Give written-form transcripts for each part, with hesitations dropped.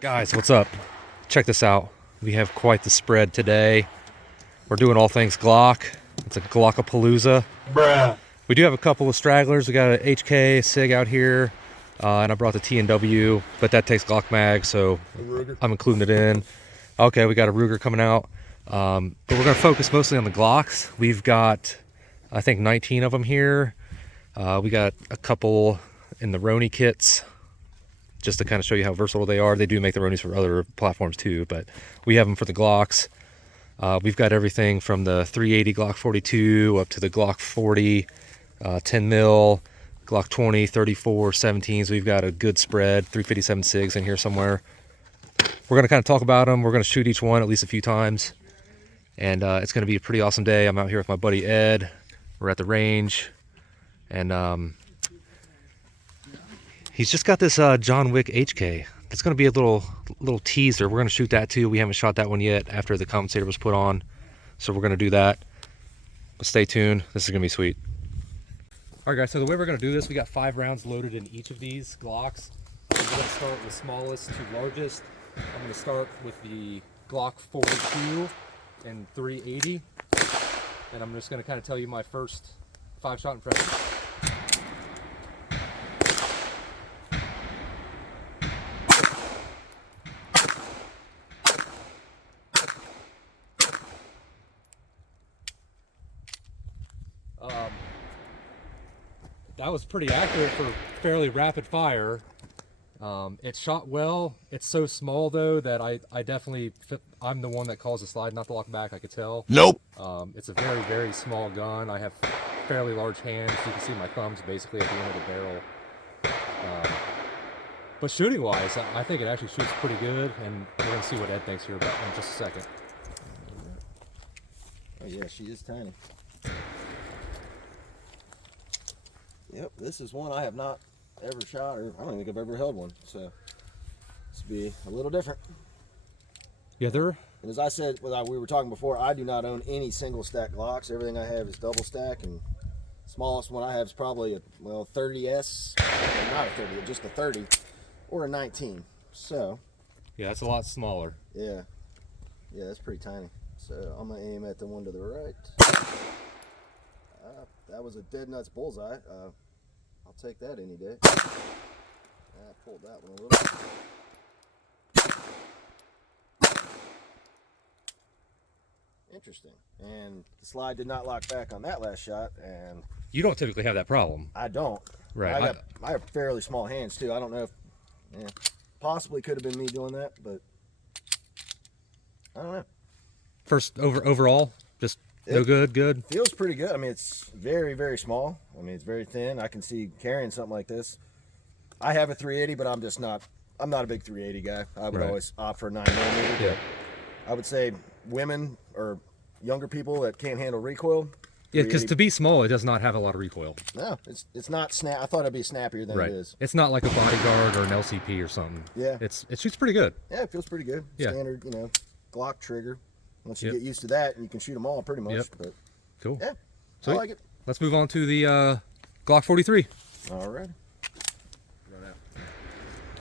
Guys, what's up? Check this out. We have quite the spread today. We're doing all things Glock. It's a guacapalooza. Bruh. We do have a couple of stragglers. We got an HK SIG out here, and I brought the T&W, but that takes Glock mag, so I'm including it in. Okay, we got a Ruger coming out, but we're gonna focus mostly on the Glocks. We've got, I think, 19 of them here. We got a couple in the Roni kits, just to kind of show you how versatile they are. They do make the Ronis for other platforms too, but we have them for the Glocks. We've got everything from the 380 Glock 42 up to the Glock 40, 10 mil, Glock 20, 34, 17s. We've got a good spread, 357 SIGs in here somewhere. We're going to kind of talk about them. We're going to shoot each one at least a few times. And it's going to be a pretty awesome day. I'm out here with my buddy Ed. We're at the range. And he's just got this John Wick HK. It's going to be a little teaser. We're going to shoot that too. We haven't shot that one yet after the compensator was put on. So we're going to do that. But stay tuned. This is going to be sweet. All right, guys. So the way we're going to do this, we got 5 rounds loaded in each of these Glocks. I'm going to start with smallest to largest. I'm going to start with the Glock 42 and 380. And I'm just going to kind of tell you my first 5-shot impression. That was pretty accurate for fairly rapid fire. It shot well. It's so small though that I definitely I'm the one that calls the slide, not the lock back. I could tell. Nope. It's a very small gun. I have fairly large hands. You can see my thumbs basically at the end of the barrel. But shooting wise, I think it actually shoots pretty good, and we're gonna see what Ed thinks here about in just a second. Oh yeah, she is tiny. Yep, this is one I have not ever shot, or I don't think I've ever held one, so this will be a little different. Yeah, they're... And as I said, we were talking before, I do not own any single stack Glocks. Everything I have is double stack, and smallest one I have is probably a 30S, not a 30, just a 30, or a 19. So yeah, that's a lot smaller. yeah, that's pretty tiny. So I'm gonna aim at the one to the right. That was a dead nuts bullseye. I'll take that any day. I pulled that one a little. Interesting. And the slide did not lock back on that last shot, and You don't typically have that problem. I don't. Right. I have fairly small hands too. I don't know if possibly could have been me doing that, but I don't know. First overall, just no good. Good. Feels pretty good. I mean, it's very small. I mean, it's very thin. I can see carrying something like this. I have a 380, but I'm not a big 380 guy. I would always opt for a 9mm. Yeah. I would say women or younger people that can't handle recoil. Yeah, because to be small, it does not have a lot of recoil. No, it's not snap. I thought it'd be snappier than it is. It's not like a bodyguard or an LCP or something. Yeah. It shoots pretty good. Yeah, it feels pretty good. Yeah. Standard, Glock trigger. Once you get used to that, you can shoot them all pretty much. Yep. But Cool. yeah, Sweet. I like it. Let's move on to the Glock 43. All right.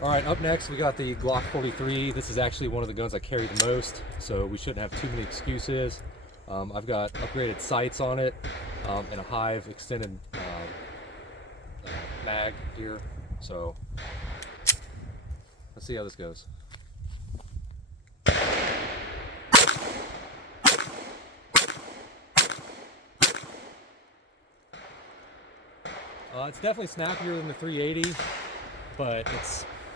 All right, up next we got the Glock 43. This is actually one of the guns I carry the most, so we shouldn't have too many excuses. I've got upgraded sights on it and a Hive extended mag here. So let's see how this goes. It's definitely snappier than the 380, but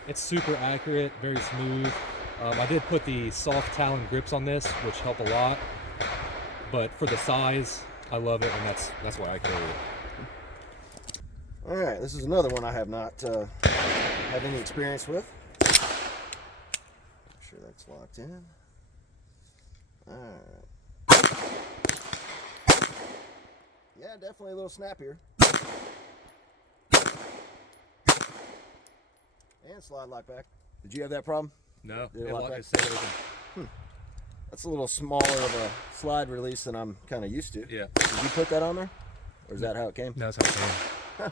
it's super accurate, very smooth. I did put the soft talon grips on this, which help a lot. But for the size, I love it, and that's why I carry it. All right, this is another one I have not had any experience with. Make sure that's locked in. All right. Yeah, definitely a little snappier. And slide lock back. Did you have that problem? No, Did it it lock back? it stayed open. That's a little smaller of a slide release than I'm kind of used to. Yeah. Did you put that on there? Or is that how it came? No, that's how it came.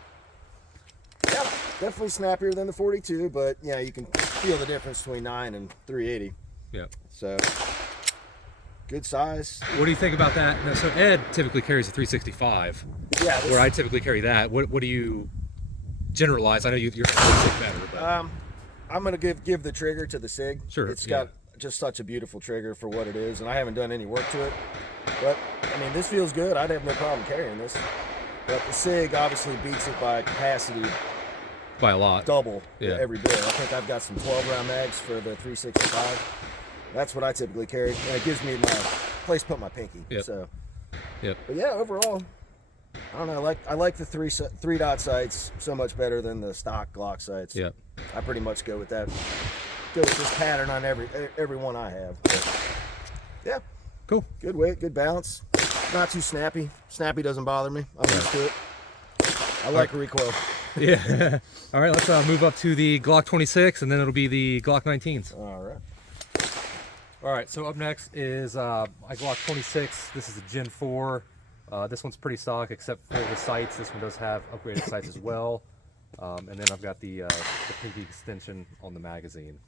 Yeah, Definitely snappier than the 42, but yeah, you can feel the difference between 9 and 380. Yeah. So, good size. What do you think about that? No, so Ed typically carries a 365, Yeah. where I typically carry that. What do you generalize? I know you're SIG better, but I'm gonna give the trigger to the SIG. Sure, It's yeah. got just such a beautiful trigger for what it is, and I haven't done any work to it. But I mean, this feels good. I'd have no problem carrying this. But the SIG obviously beats it by capacity, by a lot. double Yeah. every bit. I think I've got some 12-round mags for the 365. That's what I typically carry, and it gives me my place to put my pinky. Yep. So, Yep. but yeah, overall, I don't know. I like the three dot sights so much better than the stock Glock sights. Yeah. I pretty much go with that. Go with this pattern on every one I have. But yeah, Cool. good weight, good balance. Not too snappy. Snappy doesn't bother me. I'm used to it. I like recoil. Yeah. All right, let's move up to the Glock 26, and then it'll be the Glock 19s. All right. All right, so up next is my Glock 26. This is a Gen 4. This one's pretty stock except for the sights. This one does have upgraded sights as well. And then I've got the pinky extension on the magazine.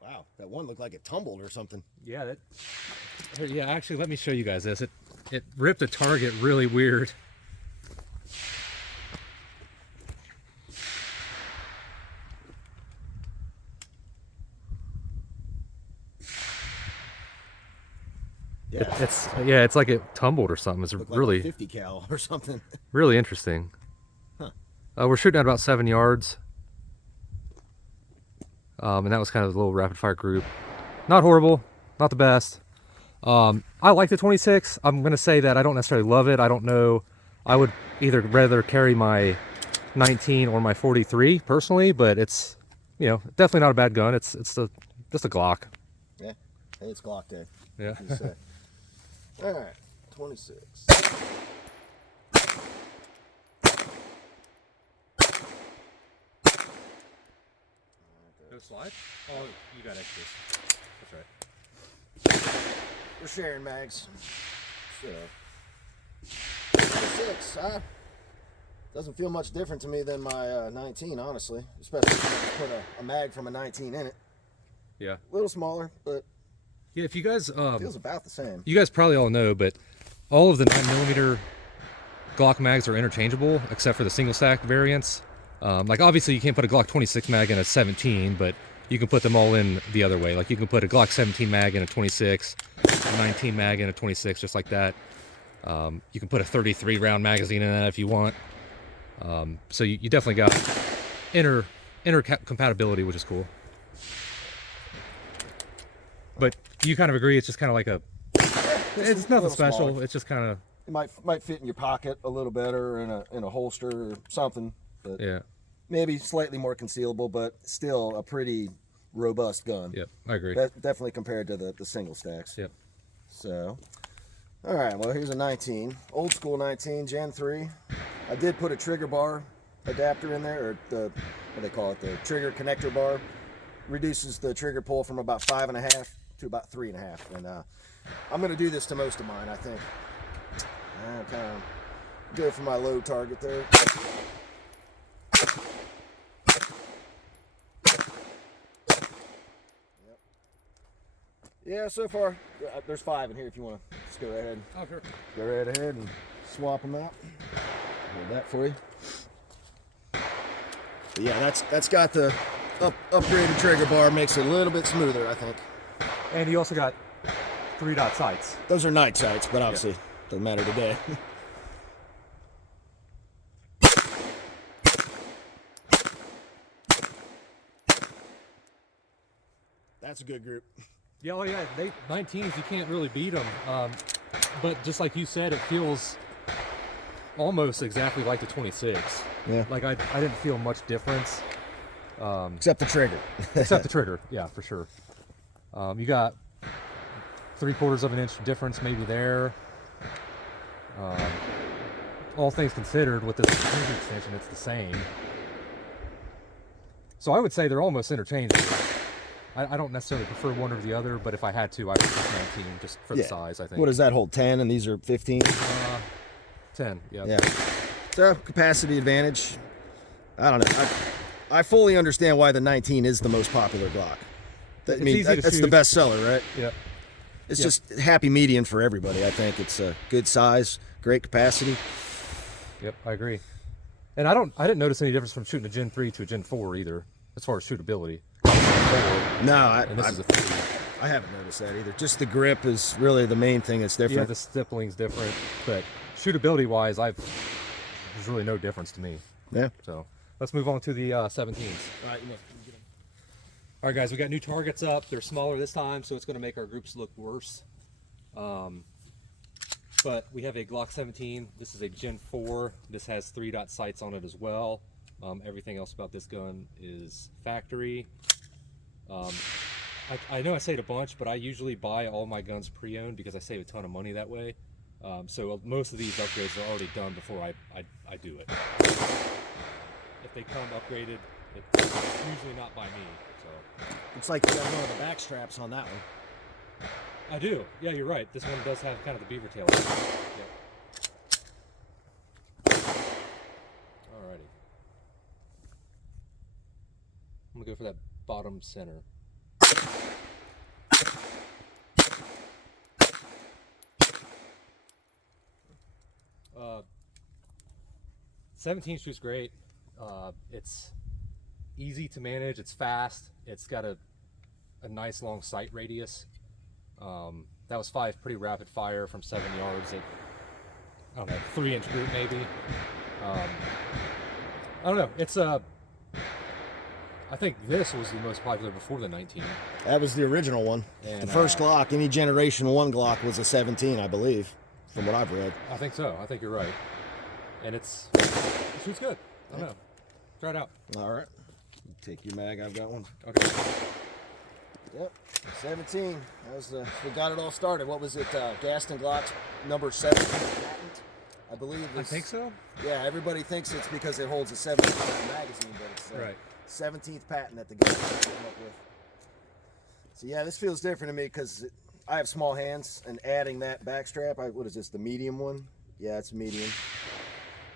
Wow, that one looked like it tumbled or something. Yeah, yeah. Actually, let me show you guys this. It ripped a target really weird. Yeah, It's like it tumbled or something. It's looked like really a 50 cal or something. really interesting. Huh. We're shooting at about 7 yards. And that was kind of a little rapid fire group. Not horrible, not the best. I like the 26. I'm gonna say that I don't necessarily love it. I don't know. I would either rather carry my 19 or my 43 personally, but it's, you know, definitely not a bad gun. It's just a Glock. Yeah, hey, it's Glock day. Yeah. You say. All right, 26. No slide? Oh, you got extras. That's right. We're sharing mags. So, 26. Doesn't feel much different to me than my 19, honestly. Especially if you put a mag from a 19 in it. Yeah. A little smaller, but Yeah, if you guys feels about the same. you guys probably all know, but all of the 9mm Glock mags are interchangeable except for the single stack variants. Like obviously you can't put a Glock 26 mag in a 17, but you can put them all in the other way. Like you can put a Glock 17 mag in a 26, a 19 mag in a 26, just like that. You can put a 33 round magazine in that if you want. So you definitely got inner compatibility, which is cool. But you kind of agree it's just kind of like it's nothing special. Smaller. It's just kind of, It might fit in your pocket a little better, or in a holster or something. But yeah. maybe slightly more concealable, but still a pretty robust gun. Yep, I agree. Definitely compared to the single stacks. Yep. So, all right, well, here's a 19. Old school 19, Gen 3. I did put a trigger bar adapter in there, or what do they call it, the trigger connector bar. Reduces the trigger pull from about 5.5 to about 3.5. And I'm going to do this to most of mine, I think. I'll kind of go for my low target there. Yeah, so far, there's 5 in here if you want to just go right ahead. Oh, sure. Go right ahead and swap them out. Hold that for you. But yeah, that's got the upgraded trigger bar, makes it a little bit smoother, I think. And you also got 3-dot sights. Those are night sights, but obviously doesn't matter today. That's a good group. Yeah, oh yeah, 19s, you can't really beat them. But just like you said, it feels almost exactly like the 26. Yeah. Like I didn't feel much difference. Except the trigger. Except the trigger, yeah, for sure. You got 3/4 of an inch difference maybe there. All things considered, with this trigger extension, it's the same. So I would say they're almost interchangeable. I don't necessarily prefer one or the other, but if I had to, I would pick 19 just for the size, I think. What does that hold? 10, and these are 15. 10, yeah. Yeah. So capacity advantage. I don't know. I fully understand why the 19 is the most popular Glock. I mean, that's the best seller, right? Yeah. It's just happy median for everybody. I think it's a good size, great capacity. Yep, I agree. And I didn't notice any difference from shooting a Gen 3 to a Gen 4 either, as far as shootability. No, and this is a 3. I haven't noticed that either. Just the grip is really the main thing that's different. Yeah, the stippling's different, but shootability wise, there's really no difference to me. Yeah. So let's move on to the 17s. All right, All right, guys, we got new targets up. They're smaller this time, so it's going to make our groups look worse. But we have a Glock 17. This is a Gen 4. This has 3-dot sights on it as well. Everything else about this gun is factory. I know I say it a bunch, but I usually buy all my guns pre-owned because I save a ton of money that way. So most of these upgrades are already done before I do it. If they come upgraded, it's usually not by me. So it's like you got one of the back straps on that one. I do. Yeah, you're right. This one does have kind of the beaver tail. Yep. Alrighty. I'm gonna go for that bottom center. 17 shoots great. It's easy to manage. It's fast. It's got a nice long sight radius. That was 5 pretty rapid fire from 7 yards at, I don't know, 3-inch group maybe. I don't know. It's I think this was the most popular before the 19. That was the original one. And, the first Glock, any Generation 1 Glock was a 17, I believe, from what I've read. I think so. I think you're right. And it shoots good. I don't know. Try it out. All right. Take your mag. I've got one. Okay. Yep. 17. That was we got it all started. What was it? Gaston Glock's number 17 patent, I believe. I think so. Yeah. Everybody thinks it's because it holds a 17th magazine, but it's right. 17th patent that the guy came up with. So yeah, this feels different to me because I have small hands, and adding that back strap. What is this? The medium one? Yeah, it's medium.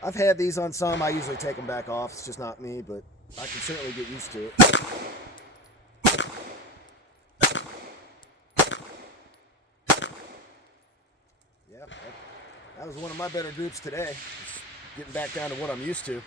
I've had these on some. I usually take them back off. It's just not me, but I can certainly get used to it. Yeah, that was one of my better groups today. It's getting back down to what I'm used to.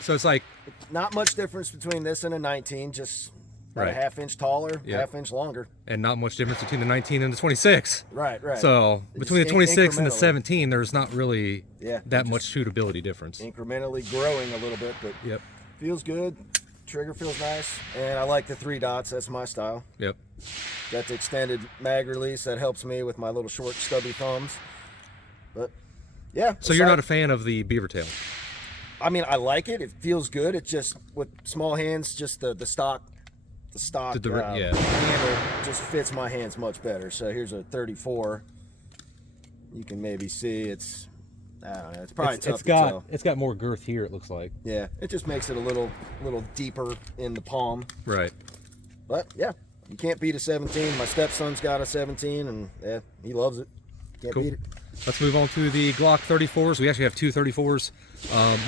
So it's like not much difference between this and a 19, just about a half-inch taller, half-inch longer. And not much difference between the 19 and the 26. Right. So between the 26 and the 17, there's not really that much shootability difference. Incrementally growing a little bit, but feels good. Trigger feels nice, and I like the 3 dots. That's my style. Yep. Got the extended mag release that helps me with my little short, stubby thumbs. But yeah. So you're not a fan of the beaver tail? I mean, I like it. It feels good. It's just with small hands, just the stock handle just fits my hands much better. So here's a 34. You can maybe see it's, I don't know, it's probably tough to tell. It's got more girth here, it looks like. Yeah, it just makes it a little deeper in the palm. Right. But yeah, you can't beat a 17. My stepson's got a 17, and he loves it. Can't beat it. Let's move on to the Glock 34s. We actually have 2 34s.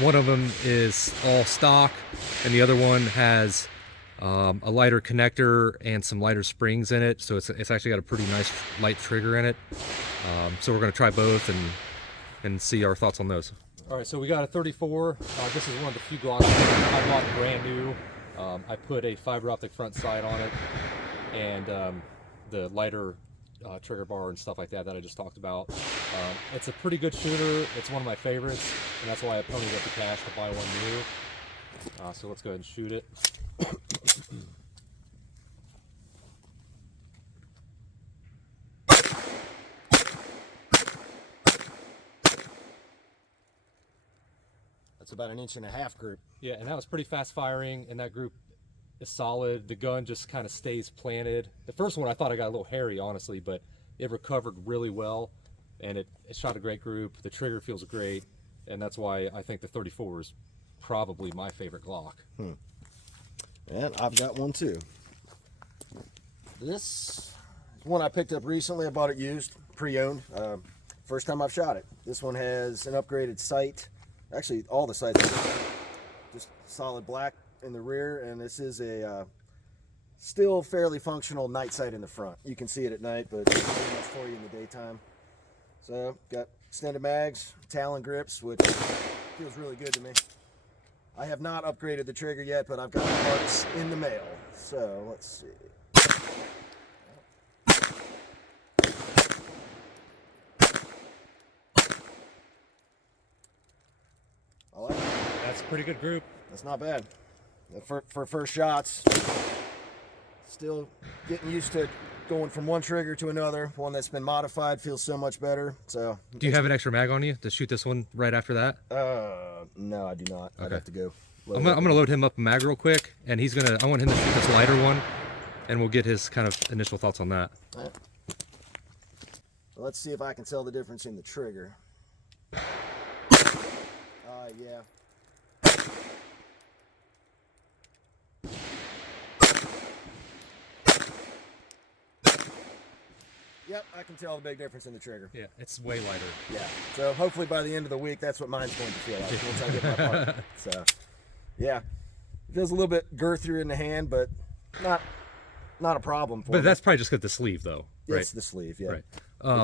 One of them is all stock, and the other one has a lighter connector and some lighter springs in it. So it's actually got a pretty nice light trigger in it. So we're going to try both and see our thoughts on those. All right, so we got a 34. This is one of the few Glocks I bought brand new. I put a fiber optic front sight on it, and the lighter trigger bar and stuff like that I just talked about. It's a pretty good shooter. It's one of my favorites, and that's why I ponied up the cash to buy one new. So let's go ahead and shoot it. That's about 1.5 inch group. Yeah, and that was pretty fast firing, and that group is solid. The gun just kind of stays planted. The first one I thought I got a little hairy, honestly, but it recovered really well, and it shot a great group. The trigger feels great, and that's why I think the 34 is probably my favorite Glock. And I've got one too. This is one I picked up recently. I bought it used, pre-owned. First time I've shot it. This one has an upgraded sight. Actually, all the sights are just solid black in the rear, and this is a still fairly functional night sight in the front. You can see it at night, but it's pretty much for you in the daytime. So, got extended mags, Talon grips, which feels really good to me. I have not upgraded the trigger yet, but I've got the parts in the mail. So, let's see. I like it. That's a pretty good group. That's not bad. For first shots, still getting used to going from one trigger to another. One that's been modified feels so much better. So, Do you have an extra mag on you to shoot this one right after that? No, I do not. Okay. I'd have to go. I'm gonna load him up a mag real quick, and I want him to shoot this lighter one, and we'll get his kind of initial thoughts on that. All right. So let's see if I can tell the difference in the trigger. Yeah. Yep, I can tell the big difference in the trigger. Yeah, it's way lighter. Yeah. So hopefully by the end of the week, that's what mine's going to feel like once I get my part. So, yeah, it feels a little bit girthier in the hand, but not a problem for me. But that's probably just got the sleeve, though, right? It's the sleeve, yeah. Right.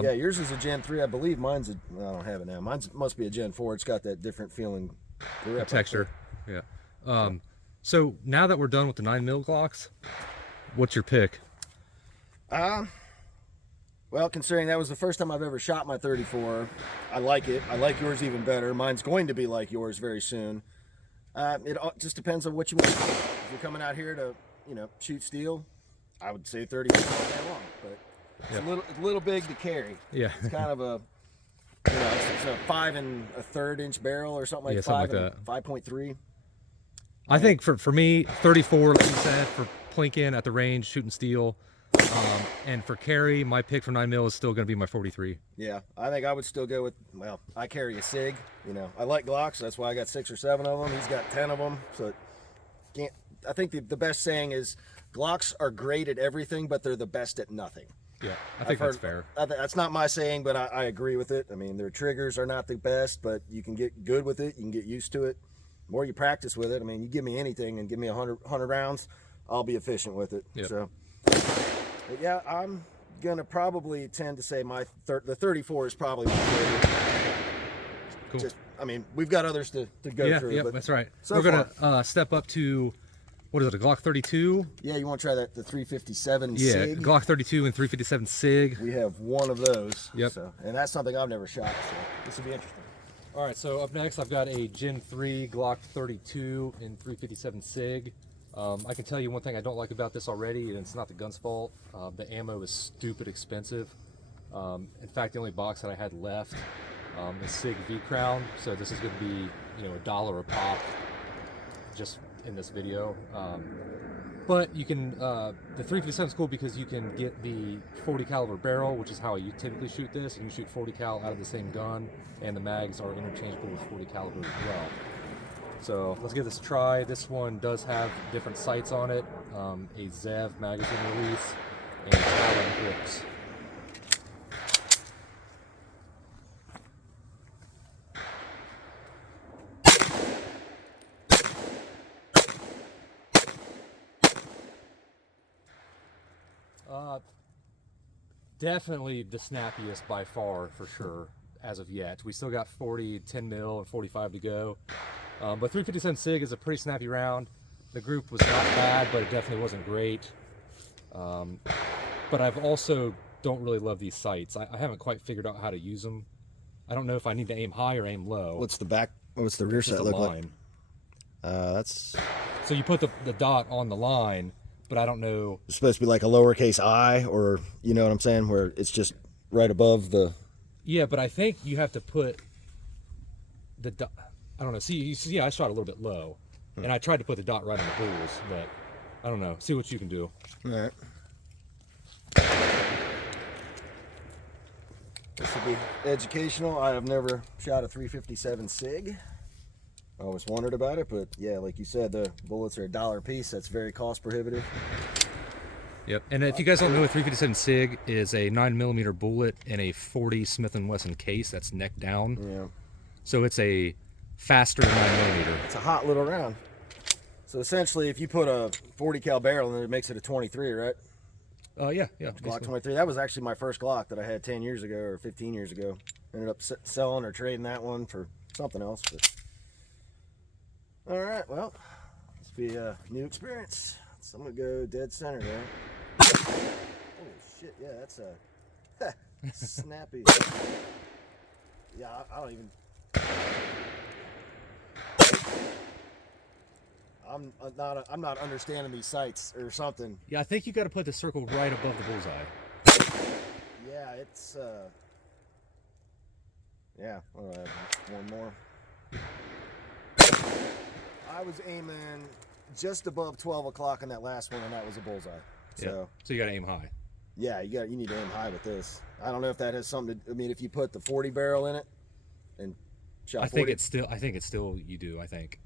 Yeah, yours is a Gen 3, I believe. Mine's I don't have it now. Mine's must be a Gen 4. It's got that different feeling grip. Texture. Yeah. So now that we're done with the 9mm Glocks, what's your pick? Well, considering that was the first time I've ever shot my 34, I like it. I like yours even better. Mine's going to be like yours very soon. It just depends on what you want to do. If you're coming out here to, shoot steel, I would say 34 all day long. But it's a little big to carry. Yeah. It's kind of a, it's a 5 1/3 inch barrel or something like Yeah, something like that. 5.3. I think for me, 34, like you said, for plinking at the range, shooting steel. And for carry, my pick for 9mm is still going to be my 43. Yeah, I think I would still go with, well, I carry a SIG. I like Glocks, so that's why I got 6 or 7 of them. He's got 10 of them. So I think the best saying is Glocks are great at everything, but they're the best at nothing. Yeah, I think that's fair. That's not my saying, but I agree with it. I mean, their triggers are not the best, but you can get good with it. You can get used to it. The more you practice with it, I mean, you give me anything and give me 100 rounds, I'll be efficient with it. Yep. So, but yeah, I'm gonna probably tend to say the 34 is probably my favorite. Cool. I mean, we've got others to go through. Yeah, but that's right. So we're gonna step up to, what is it, a Glock 32? Yeah, you want to try the 357 Yeah, SIG? Glock 32 and 357 SIG. We have one of those. Yep. So, and that's something I've never shot, so this will be interesting. All right, so up next I've got a Gen 3 Glock 32 and 357 SIG. I can tell you one thing I don't like about this already, and it's not the gun's fault. The ammo is stupid expensive. In fact, the only box that I had left is SIG V-Crown, so this is going to be $1 a pop just in this video. But you can, the 357 is cool because you can get the 40 caliber barrel, which is how I typically shoot this. You can shoot 40 cal out of the same gun, and the mags are interchangeable with 40 caliber as well. So let's give this a try. This one does have different sights on it, a Zev magazine release, and Talon grips. Definitely the snappiest by far, for sure, as of yet. We still got 40, 10mm, and 45 to go. But 357 SIG is a pretty snappy round. The group was not bad, but it definitely wasn't great. But I've also don't really love these sights. I haven't quite figured out how to use them. I don't know if I need to aim high or aim low. What's the rear sight look like? That's... So you put the dot on the line, but I don't know. It's supposed to be like a lowercase I, or you know what I'm saying, where it's just right above the... Yeah, but I think you have to put the dot... I don't know. See, I shot a little bit low, and I tried to put the dot right on the bulls, but I don't know. See what you can do. All right. This will be educational. I have never shot a 357 SIG. I always wondered about it, but yeah, like you said, the bullets are $1 a piece. That's very cost prohibitive. Yep. And if you guys don't know, a 357 SIG is a 9mm bullet in a 40 Smith & Wesson case that's neck down. Yeah. So it's a faster 9mm. It's a hot little round. So essentially, if you put a 40 cal barrel in it, it makes it a 23, right? Yeah. Glock 23. That was actually my first Glock that I had 10 years ago or 15 years ago. Ended up selling or trading that one for something else. But all right, well, this will be a new experience. So I'm gonna go dead center there. Oh shit! Yeah, that's a snappy. Yeah, I don't even. I'm not understanding these sights or something. Yeah, I think you got to put the circle right above the bullseye. Yeah, it's yeah. I'll have one more. I was aiming just above 12 o'clock on that last one, and that was a bullseye. So you got to aim high. Yeah, you need to aim high with this. I don't know if that has something to. I mean, if you put the 40 barrel in it and shot. I think it's still you do. I think.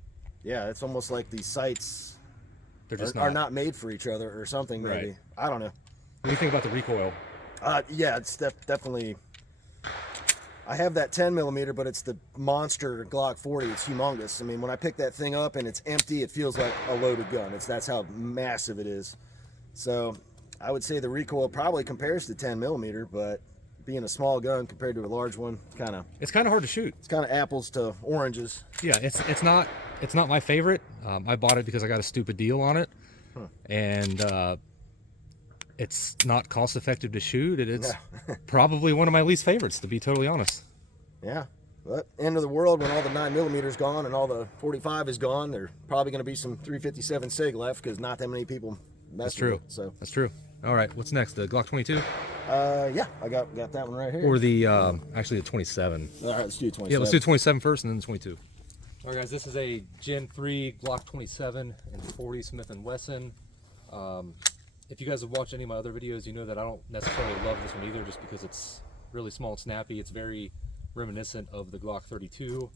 Yeah, it's almost like these sights are not made for each other or something. Maybe Right. I don't know. What do you think about the recoil? Yeah, it's definitely. I have that 10mm, but it's the monster Glock 40. It's humongous. I mean, when I pick that thing up and it's empty, it feels like a loaded gun. That's how massive it is. So I would say the recoil probably compares to 10mm, but being a small gun compared to a large one, it's kind of hard to shoot. It's kind of apples to oranges. Yeah, it's not my favorite. I bought it because I got a stupid deal on it, and it's not cost effective to shoot. It's probably one of my least favorites, to be totally honest. Yeah, but end of the world when all the 9mm is gone and all the 45 is gone. There's probably going to be some 357 SIG left because not that many people mess with it. So that's true. All right, what's next? The Glock 22? Yeah, I got that one right here. Or the actually the 27. All right, let's do 27. Yeah, let's do 27 first and then the 22. All right, guys, this is a Gen 3 Glock 27 and 40 Smith & Wesson. If you guys have watched any of my other videos, you know that I don't necessarily love this one either, just because it's really small and snappy. It's very reminiscent of the Glock 32.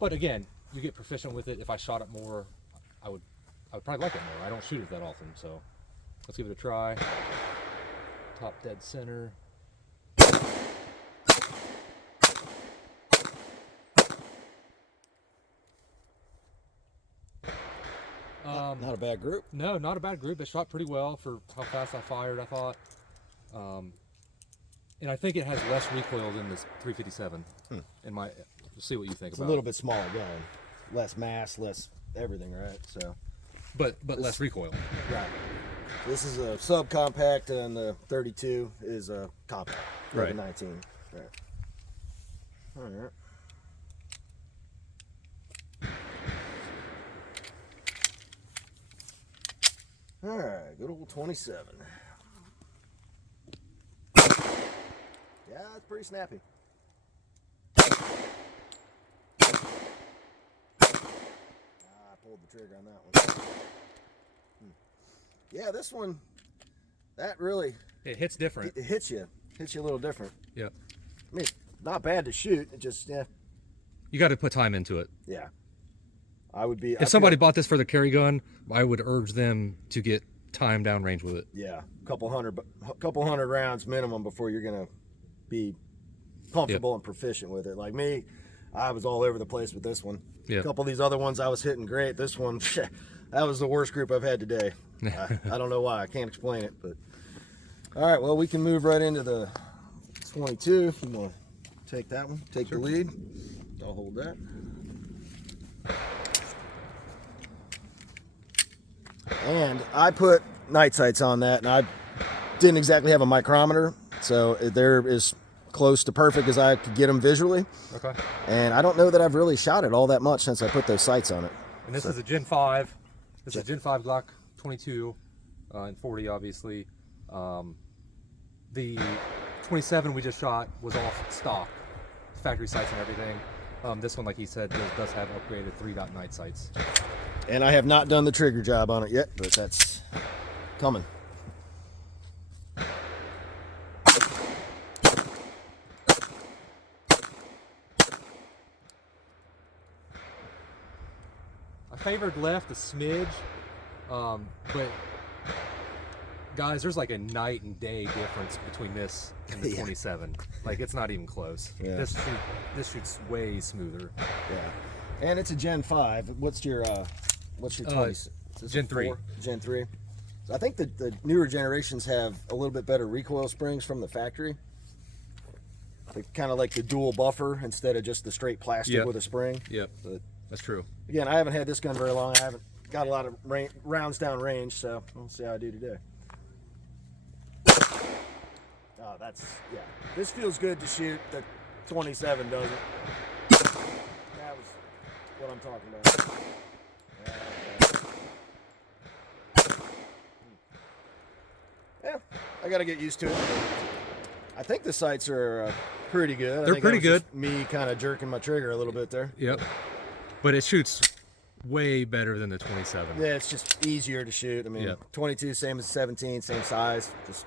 But again, you get proficient with it. If I shot it more, I would probably like it more. I don't shoot it that often, so let's give it a try. Top dead center. Not a bad group. No, not a bad group. It shot pretty well for how fast I fired, I thought. And I think it has less recoil than this 357. We'll see what you think about it. It's a little bit smaller gun. Less mass, less everything, right? So, But less recoil. Right. This is a subcompact, and the 32 is a compact. Right. The 19. Right. All right. All right, good old 27. Yeah, it's pretty snappy. I pulled the trigger on that one. Yeah, this one, that really... It hits different. It hits you a little different. Yep. I mean, not bad to shoot. It just, yeah. You got to put time into it. Yeah. I would be... If somebody bought this for their carry gun, I would urge them to get time down range with it. Yeah, couple hundred rounds minimum before you're gonna be comfortable and proficient with it. Like me, I was all over the place with this one. Yeah. A couple of these other ones I was hitting great. This one, that was the worst group I've had today. I don't know why. I can't explain it, but all right. Well, we can move right into the 22 if you want to take that one. Take the lead. I'll hold that. And I put night sights on that, and I didn't exactly have a micrometer, so they're as close to perfect as I could get them visually. Okay. And I don't know that I've really shot it all that much since I put those sights on it. And this is a Gen 5. This is a Gen 5 Glock 22 and 40, obviously. The 27 we just shot was off stock, factory sights and everything. This one, like he said, does have upgraded 3-dot night sights. And I have not done the trigger job on it yet, but that's coming. I favored left a smidge, but Guys, there's like a night and day difference between this and the 27. Like, it's not even close. Yeah. This shoots way smoother. Yeah, and it's a Gen 5. What's your 20? Gen 3. Gen 3. So I think the newer generations have a little bit better recoil springs from the factory. Like, kind of like the dual buffer instead of just the straight plastic with a spring. Yep, but that's true. Again, I haven't had this gun very long. I haven't got a lot of rounds down range, so we'll see how I do today. Oh, yeah. This feels good to shoot. The 27 doesn't. That was what I'm talking about. Yeah, I got to get used to it. I think the sights are pretty good. They're pretty good. Me kind of jerking my trigger a little bit there. Yep. But it shoots way better than the 27. Yeah, it's just easier to shoot. I mean, 22, same as 17, same size, just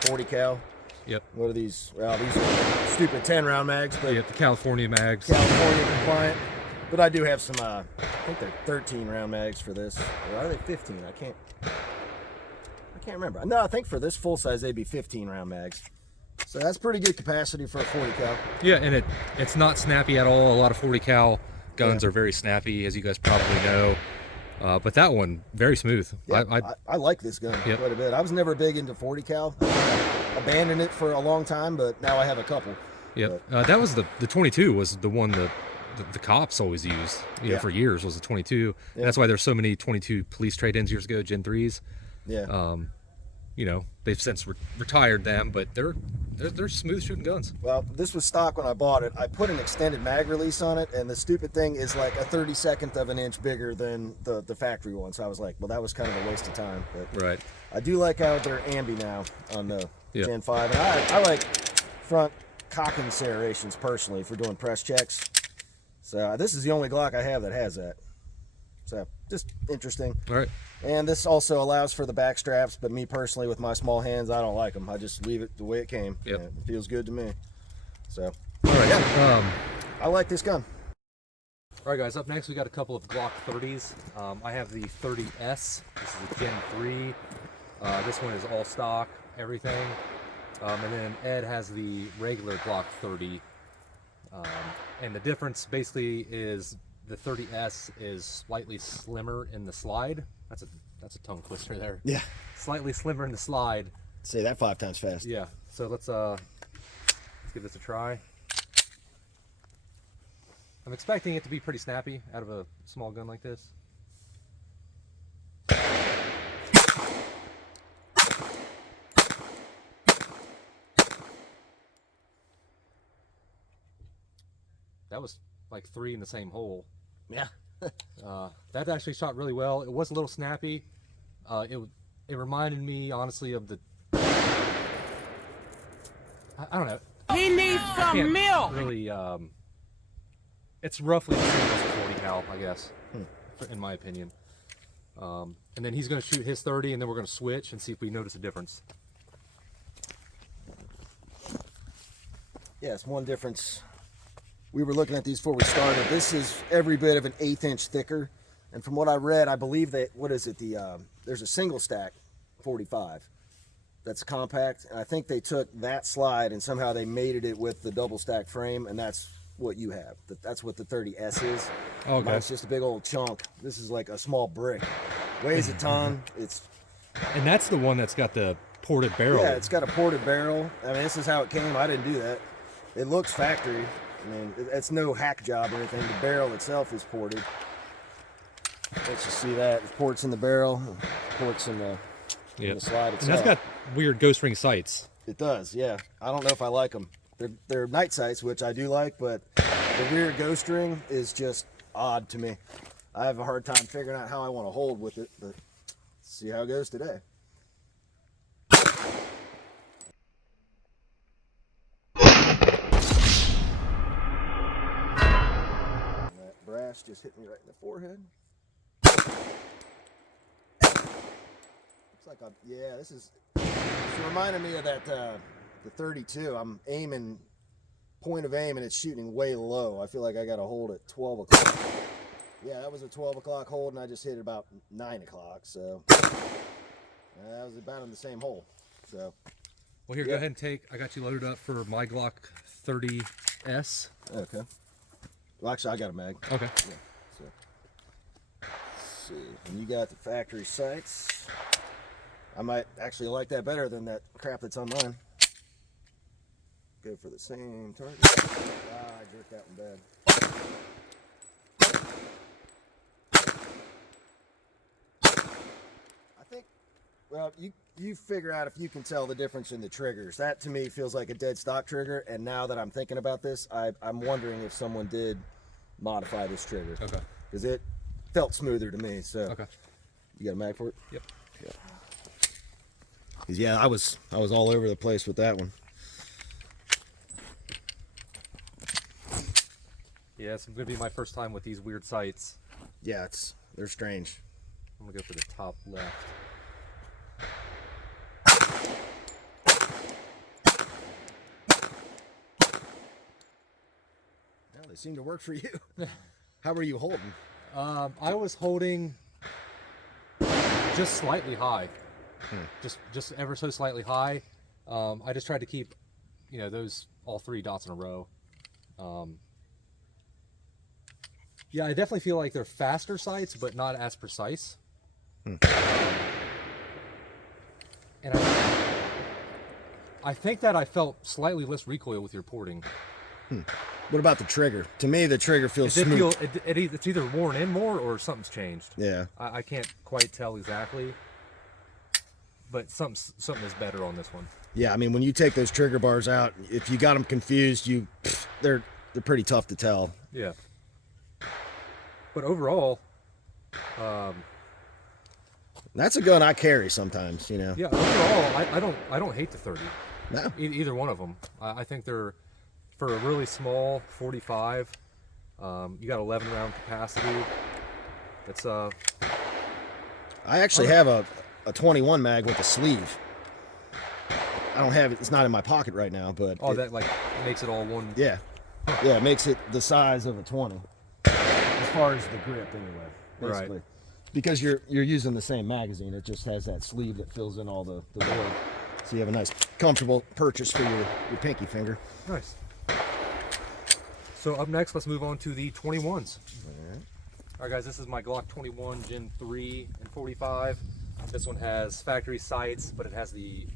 40 cal. Yep. What are these? Well, these are stupid 10 round mags, but the California mags. California compliant. But I do have some, I think they're 13 round mags for this. Or are they 15? I can't remember. No, I think for this full size, they'd be 15 round mags. So that's pretty good capacity for a 40 cal. Yeah, and it's not snappy at all. A lot of 40 cal guns are very snappy, as you guys probably know. But that one, very smooth. Yeah, I like this gun quite a bit. I was never big into 40 cal. Abandoned it for a long time, but now I have a couple. Yep. That was the 22 was the one the cops always used, you know, for years, was the 22. And that's why there's so many 22 police trade-ins years ago, Gen 3s. Yeah. You know, they've since retired them, but they're smooth shooting guns. Well, this was stock when I bought it. I put an extended mag release on it, and the stupid thing is like a 32nd of an inch bigger than the factory one. So I was like, well, that was kind of a waste of time. But right. I do like how they're ambi now on the Gen 5. And I like front cocking serrations personally for doing press checks. So this is the only Glock I have that has that. So just interesting. All right. And this also allows for the back straps, but me personally, with my small hands, I don't like them. I just leave it the way it came. Yep. It feels good to me. So, all right. Yeah, I like this gun. All right, guys. Up next, we got a couple of Glock 30s. I have the 30S. This is a Gen 3. This one is all stock, everything. And then Ed has the regular Glock 30. And the difference basically is the 30S is slightly slimmer in the slide. That's a tongue twister there. Yeah. Slightly slimmer in the slide. Say that 5 times fast. Yeah. So let's give this a try. I'm expecting it to be pretty snappy out of a small gun like this. That was like 3 in the same hole. Yeah. That actually shot really well. It was a little snappy. It reminded me, honestly, of the... I don't know. He needs some milk! Really, it's roughly the same as the 40 cal, I guess, in my opinion. And then he's going to shoot his 30, and then we're going to switch and see if we notice a difference. Yeah, it's one difference. We were looking at these before we started. This is every bit of an 1/8 inch thicker. And from what I read, I believe that, what is it, there's a single stack 45 that's compact. And I think they took that slide and somehow they mated it with the double stack frame, and that's what you have. That's what the 30S is. Okay. It's just a big old chunk. This is like a small brick. Weighs a ton. And that's the one that's got the ported barrel. Yeah, it's got a ported barrel. I mean, this is how it came. I didn't do that. It looks factory. I mean, it's no hack job or anything. The barrel itself is ported. Let's just see that. The port's in the barrel. Port's in the slide itself. And that's got weird ghost ring sights. It does, yeah. I don't know if I like them. They're night sights, which I do like, but the weird ghost ring is just odd to me. I have a hard time figuring out how I want to hold with it, but let's see how it goes today. Brass just hit me right in the forehead. Looks like this is reminding me of that the 32. I'm aiming, point of aim, and it's shooting way low. I feel like I got to hold at 12 o'clock. Yeah, that was a 12 o'clock hold, and I just hit it about 9 o'clock. So I was about in the same hole. So. Well, here, go ahead and take. I got you loaded up for my Glock 30S. Okay. Well, actually, I got a mag. Okay. Yeah. So. Let's see. And you got the factory sights. I might actually like that better than that crap that's on mine. Go for the same target. I jerked that one bad. I think, well, you figure out if you can tell the difference in the triggers. That to me feels like a dead stock trigger, and now that I'm thinking about this, I'm wondering if someone did modify this trigger. Okay. Because it felt smoother to me. So. Okay. You got a mag for it? Yep. Yeah. Because yeah, I was all over the place with that one. Yeah, it's gonna be my first time with these weird sights. Yeah, they're strange. I'm gonna go for the top left. Yeah, they seem to work for you. How were you holding? I was holding just slightly high, just ever so slightly high. I just tried to keep, those all 3 dots in a row. Yeah, I definitely feel like they're faster sights, but not as precise. And I think that I felt slightly less recoil with your porting. What about the trigger? To me, the trigger feels It did smooth. it's either worn in more or something's changed. Yeah. I can't quite tell exactly, but something is better on this one. Yeah, I mean, when you take those trigger bars out, if you got them confused, they're pretty tough to tell. Yeah. But overall, that's a gun I carry sometimes, Yeah, overall, I don't hate the 30. No. Either one of them. I think they're, for a really small 45. You got 11 round capacity. It's I actually have a 21 mag with a sleeve. I don't have it. It's not in my pocket right now, but that like makes it all one. Yeah, yeah, it makes it the size of a 20 as far as the grip, anyway. Basically. Right. Because you're using the same magazine, it just has that sleeve that fills in all the board, so you have a nice, comfortable purchase for your pinky finger. Nice. So up next, let's move on to the 21s. All right, guys, this is my Glock 21 Gen 3 and 45. This one has factory sights, but it has the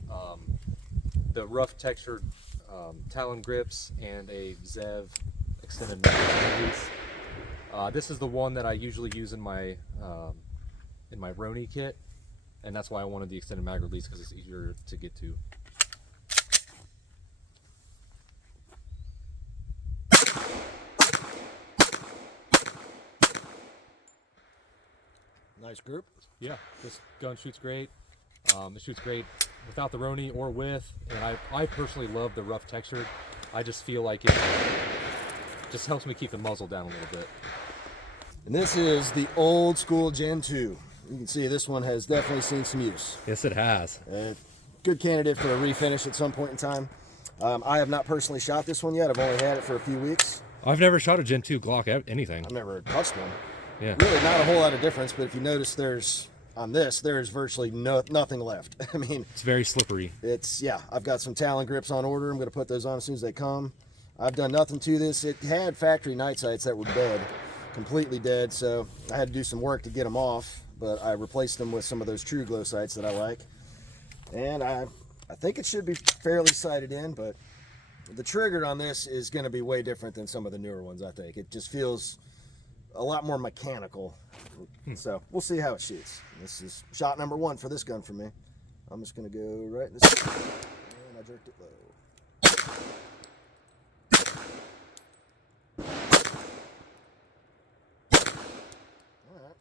rough textured Talon grips and a Zev extended mag release. This is the one that I usually use in my Roni kit, and that's why I wanted the extended mag release, because it's easier to get to. Nice group. Yeah, this gun shoots great. It shoots great without the Roni or with, and I personally love the rough textured. I just feel like it just helps me keep the muzzle down a little bit. And this is the old school Gen 2. You can see this one has definitely seen some use. Yes, it has. Good candidate for a refinish at some point in time. I have not personally shot this one yet. I've only had it for a few weeks. I've never shot a Gen 2 Glock anything. I've never touched one. Yeah. Really not a whole lot of difference, but if you notice there's virtually nothing left. I mean, It's very slippery. I've got some Talon grips on order. I'm going to put those on as soon as they come. I've done nothing to this. It had factory night sights that were dead, completely dead, so I had to do some work to get them off, but I replaced them with some of those True Glow sights that I like. And I think it should be fairly sighted in, but the trigger on this is going to be way different than some of the newer ones, I think. It just feels a lot more mechanical. So we'll see how it shoots. This is shot number 1 for this gun for me. I'm just going to go right in this, and I jerked it low. Alright,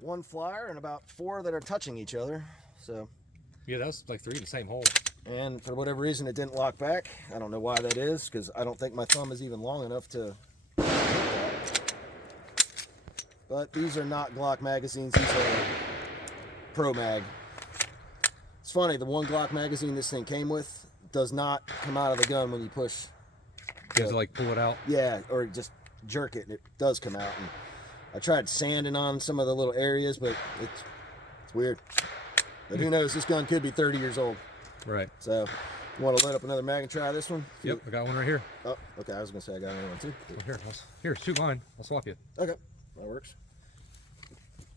1 flyer and about 4 that are touching each other. So Yeah, that was like 3 in the same hole. and for whatever reason it didn't lock back. I don't know why that is, because I don't think my thumb is even long enough to hit that. But these are not Glock magazines, these are Pro Mag. It's funny, the one Glock magazine this thing came with does not come out of the gun when you push. You have to like pull it out. Yeah, or just jerk it and it does come out. And I tried sanding on some of the little areas, but it's weird. But who knows? This gun could be 30 years old. Right. So, you want to load up another mag and try this one? Yep, I got one right here. Oh, okay. I was gonna say I got another one too. Well, here, shoot mine. I'll swap you. Okay, that works.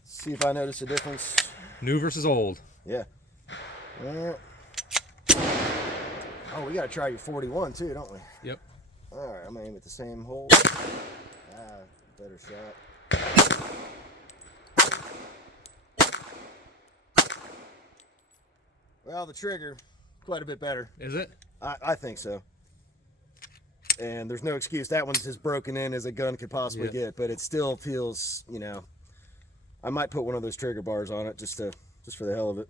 See if I notice a difference. New versus old. Yeah. Oh, we gotta try your 41 too, don't we? Yep. All right, I'm gonna aim at the same hole. Better shot. Well, the trigger, quite a bit better. Is it? I think so. And there's no excuse. That one's as broken in as a gun could possibly get, but it still feels, you know. I might put one of those trigger bars on it just for the hell of it.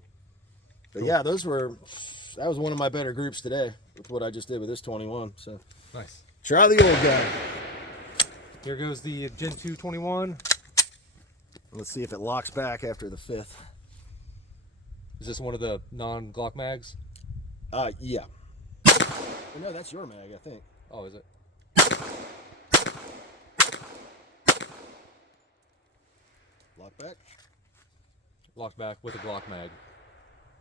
But yeah, that was one of my better groups today with what I just did with this 21. So Nice. try the old guy. Here goes the Gen 2 21. Let's see if it locks back after the 5th. Is this one of the non-Glock mags? Yeah. Oh, no, that's your mag, I think. Oh, is it? Lock back. Locked back with a Glock mag.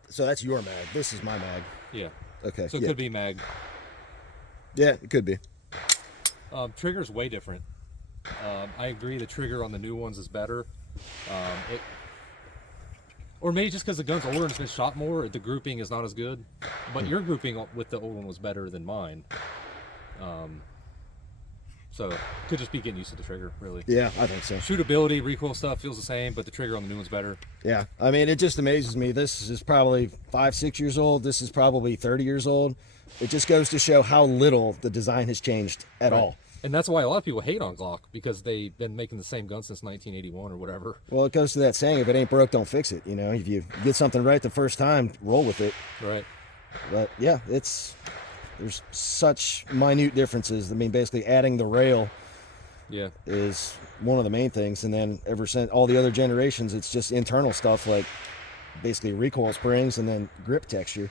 So that's your mag. This is my mag. Yeah. Okay. So it yeah. could be mag. Yeah, it could be. Trigger's way different. I agree the trigger on the new ones is better. Or maybe just because the gun's older and it's been shot more, the grouping is not as good. But your grouping with the old one was better than mine. So could just be getting used to the trigger, really. Yeah, I think so. Shootability, recoil stuff feels the same, but the trigger on the new one's better. Yeah, I mean, it just amazes me. This is probably 5-6 years old. This is probably 30 years old. It just goes to show how little the design has changed at all. And that's why a lot of people hate on Glock, because they've been making the same gun since 1981 or whatever. Well, it goes to that saying, if it ain't broke, don't fix it. You know, if you get something right the first time, roll with it. Right. But yeah, there's such minute differences. I mean, basically adding the rail is one of the main things. And then ever since all the other generations, it's just internal stuff like basically recoil springs and then grip texture.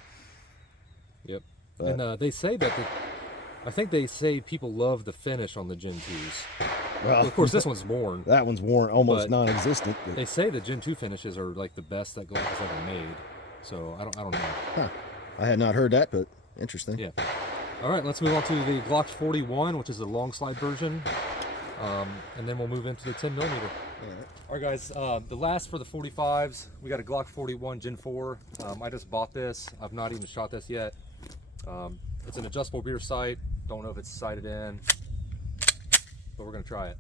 Yep. But, and they say that I think they say people love the finish on the Gen 2s. Well, of course, this one's worn. That one's worn, almost but non-existent. But they say the Gen 2 finishes are like the best that Glock has ever made. So I don't know. Huh. I had not heard that, but interesting. Yeah. All right, let's move on to the Glock 41, which is the long slide version. And then we'll move into the 10 millimeter. All right, guys, the last for the 45s, we got a Glock 41 Gen 4. I just bought this. I've not even shot this yet. It's an adjustable rear sight. Don't know if it's sighted in, but we're gonna try it.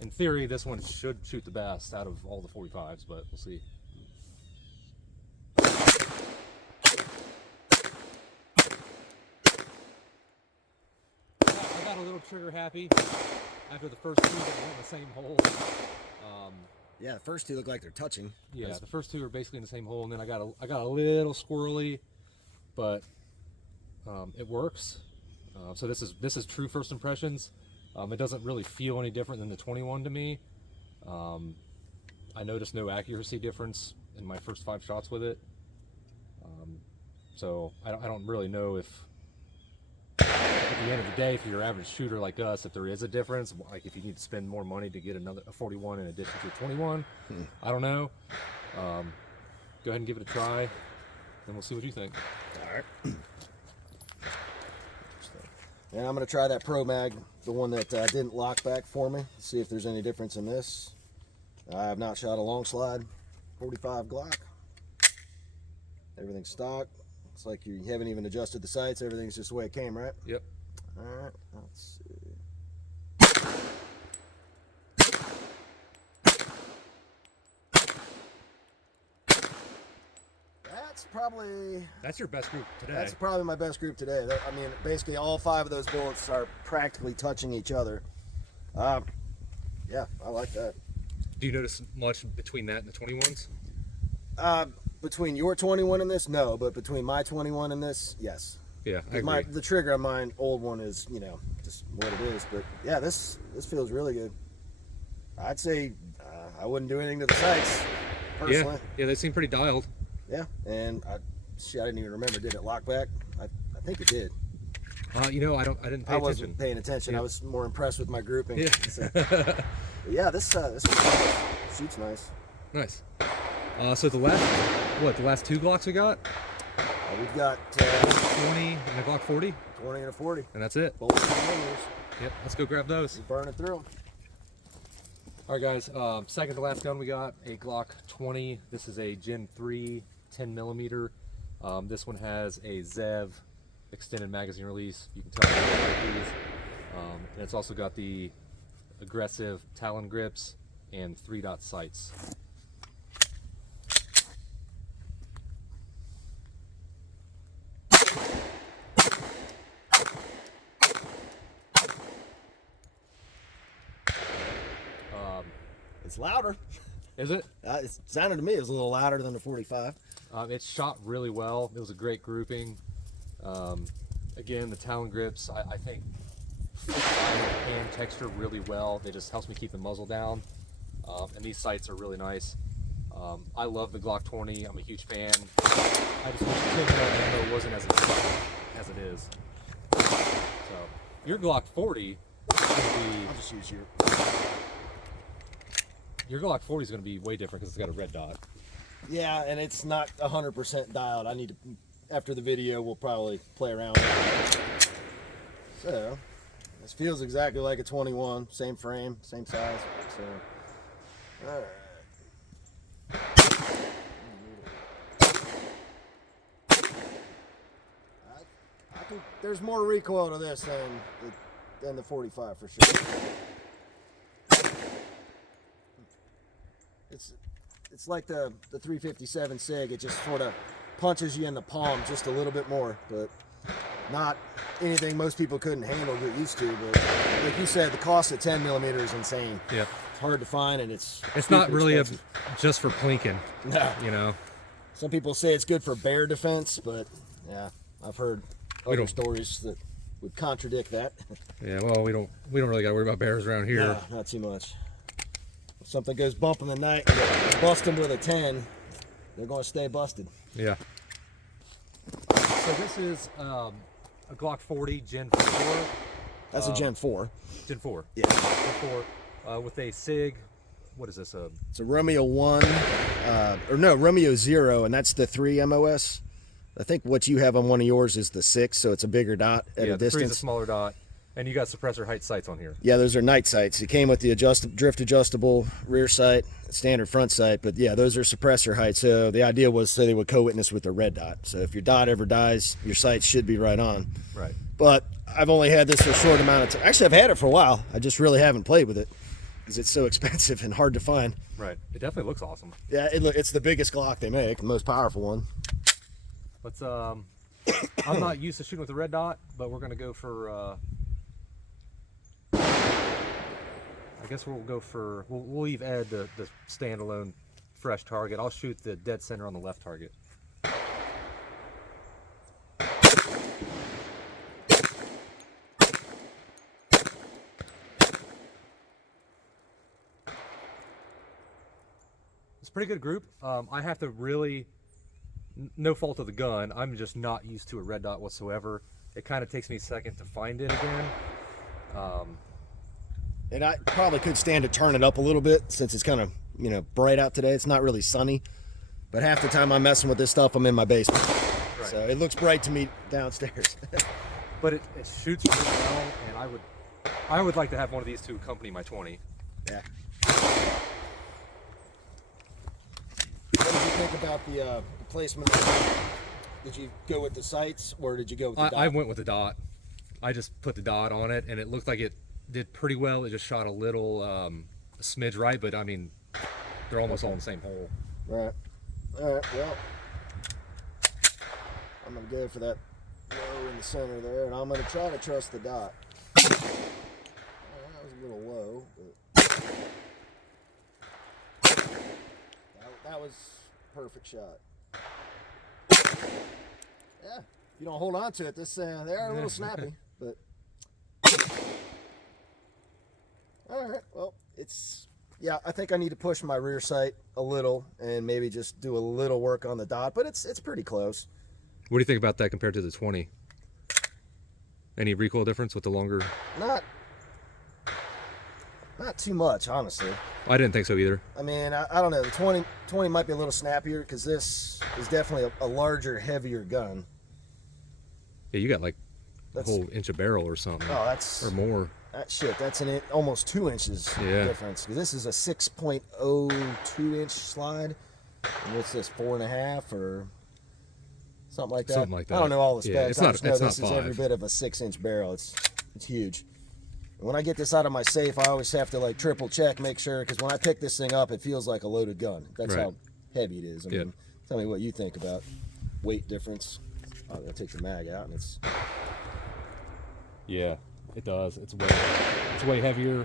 In theory, this one should shoot the best out of all the 45s, but we'll see. I got a little trigger happy after the first two that went in the same hole. Yeah, the first two look like they're touching. Yeah, the first two are basically in the same hole, and then I got a little squirrely, but it works. So this is true first impressions. It doesn't really feel any different than the 21 to me. I noticed no accuracy difference in my first 5 shots with it. So I don't really know if at the end of the day, if you're an average shooter like us, if there is a difference, like if you need to spend more money to get a 41 in addition to a 21. I don't know. Go ahead and give it a try, and we'll see what you think. All right. And I'm going to try that Pro Mag, the one that didn't lock back for me, see if there's any difference in this. I have not shot a long slide 45 Glock. Everything's stock. It's like you haven't even adjusted the sights. Everything's just the way it came, right? Yep. All right, let's see. That's your best group today. That's probably my best group today. I mean, basically all 5 of those bullets are practically touching each other. Yeah, I like that. Do you notice much between that and the 21s? Between your 21 and this, no, but between my 21 and this, yes. Yeah, I agree. The trigger on my old one is, you know, just what it is. But yeah, this feels really good. I'd say I wouldn't do anything to the sights personally. Yeah, they seem pretty dialed. Yeah, and I didn't even remember. Did it lock back? I think it did. You know, I didn't pay attention. I wasn't paying attention. Yeah. I was more impressed with my grouping. Yeah. So, yeah, this shoots nice. Nice. So the last what, the last 2 Glocks we got? We've got 20 and a Glock 40, 20 and a 40. and that's it. Both millimeters. Yep, let's go grab those. We're burning through them. All right, guys. Second to last gun we got a Glock 20. This is a Gen 3 10 millimeter. This one has a Zev extended magazine release. You can tell by these. And it's also got the aggressive Talon grips and 3-dot sights. It's louder. Is it? It sounded to me it was a little louder than the 45. It shot really well. It was a great grouping. Again, the Talon grips, I think fit my hand texture really well. It just helps me keep the muzzle down. And these sights are really nice. I love the Glock 20. I'm a huge fan. I just wish the 10 ammo wasn't as exciting as it is. So, your Glock 40 is going to be... I'll just use Your Glock 40 is going to be way different because it's got a red dot. Yeah, and it's not 100% dialed. I need to, after the video, we'll probably play around with it. So, this feels exactly like a 21. Same frame, same size. So, all right. I think there's more recoil to this than the 45 for sure. It's like the 357 SIG. It just sort of punches you in the palm just a little bit more, but not anything most people couldn't handle, get used to. But like you said, the cost of 10 millimeter is insane. Yeah, it's hard to find, and it's not really just for plinking. No, you know. Some people say it's good for bear defense, but yeah, I've heard other stories that would contradict that. Yeah, well, we don't really got to worry about bears around here. No, not too much. If something goes bump in the night and you bust them with a 10, they're going to stay busted. Yeah. So this is a Glock 40 Gen 4. That's a Gen 4. Gen 4. Yeah. Gen 4 with a SIG. What is this? It's a Romeo 1, or no, Romeo 0, and that's the 3 MOS. I think what you have on one of yours is the 6, so it's a bigger dot at a distance. Yeah, the 3 is a smaller dot. And you got suppressor height sights on here. Yeah, those are night sights. It came with the drift adjustable rear sight, standard front sight, but yeah, those are suppressor heights. So the idea was so they would co-witness with the red dot. So if your dot ever dies, your sights should be right on. Right. But I've only had this for a short amount of time. Actually, I've had it for a while. I just really haven't played with it because it's so expensive and hard to find. Right. It definitely looks awesome. Yeah, it's the biggest Glock they make, the most powerful one. Let's I'm not used to shooting with the red dot, but we're gonna go for I guess we'll go for we'll leave Ed the standalone fresh target. I'll shoot the dead center on the left target. It's a pretty good group. I have to really, no fault of the gun, I'm just not used to a red dot whatsoever. It kind of takes me a second to find it again. And I probably could stand to turn it up a little bit since it's kind of, bright out today. It's not really sunny, but half the time I'm messing with this stuff, I'm in my basement. Right. So it looks bright to me downstairs. But it shoots really well, and I would like to have one of these to accompany my 20. Yeah. What did you think about the placement? Did you go with the sights, or did you go with the dot? I went with the dot. I just put the dot on it, and it looked like it did pretty well. It just shot a little a smidge right, but I mean, they're almost all in the same hole. Right. All right. Well, I'm gonna go for that low in the center there, and I'm gonna try to trust the dot. That was a little low, but that was a perfect shot. Yeah. If you don't hold on to it, they are a little snappy, but. All right, well, yeah, I think I need to push my rear sight a little and maybe just do a little work on the dot, but it's pretty close. What do you think about that compared to the 20? Any recoil difference with the longer? Not too much, honestly. I didn't think so either. I mean, I don't know. The 20 might be a little snappier because this is definitely a larger, heavier gun. Yeah, you got like a That's, whole inch of barrel or something. oh, that's or more. That's almost 2 inches difference. 'Cause this is a 6.02 inch slide. And what's this, 4.5 or something like that? Something like that. I don't know all the specs. Yeah, it's I not. just know It's this not is every 5. bit of a 6-inch barrel. It's huge. And when I get this out of my safe, I always have to like triple check, make sure, because when I pick this thing up, it feels like a loaded gun. That's Right. how heavy it is. I Yeah. mean, tell me what you think about weight difference. I'm gonna take the mag out, and it's Yeah, it does. It's way heavier.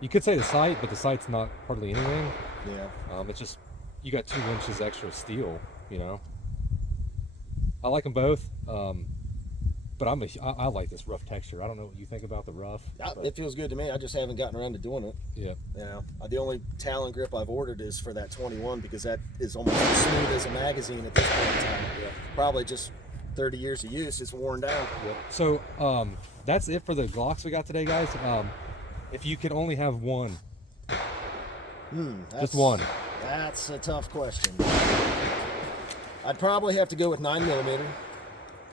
You could say the sight, but the sight's not hardly anything. yeah. It's just you got 2 inches extra steel. You know. I like them both, but I like this rough texture. I don't know what you think about the rough. But, It feels good to me. I just haven't gotten around to doing it. yeah. Yeah. The only Talon grip I've ordered is for that 21 because that is almost as smooth as a magazine at this point in time. Yeah. Probably just 30 years of use. It's worn down. Yep. So that's it for the Glocks we got today, guys. If you could only have one, just one. That's a tough question. I'd probably have to go with 9mm.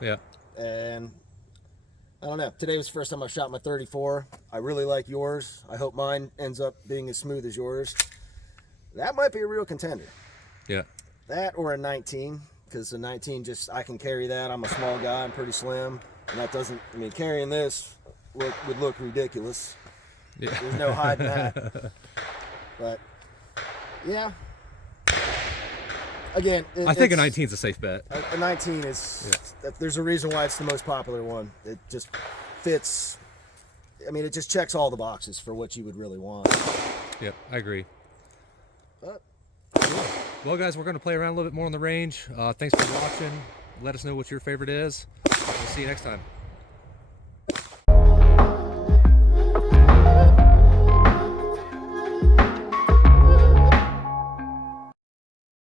Yeah. And I don't know. Today was the first time I shot my 34. I really like yours. I hope mine ends up being as smooth as yours. That might be a real contender. Yeah. That or a 19, because the 19 I can carry that. I'm a small guy. I'm pretty slim. And that doesn't, I mean, carrying this would look ridiculous. Yeah. There's no hiding that. But, yeah. Again, I think a 19 is a safe bet. A 19 is, there's a reason why it's the most popular one. It just fits, I mean, it just checks all the boxes for what you would really want. Yep, I agree. But, Well, guys, we're going to play around a little bit more on the range. Thanks for watching. Let us know what your favorite is. We'll see you next time.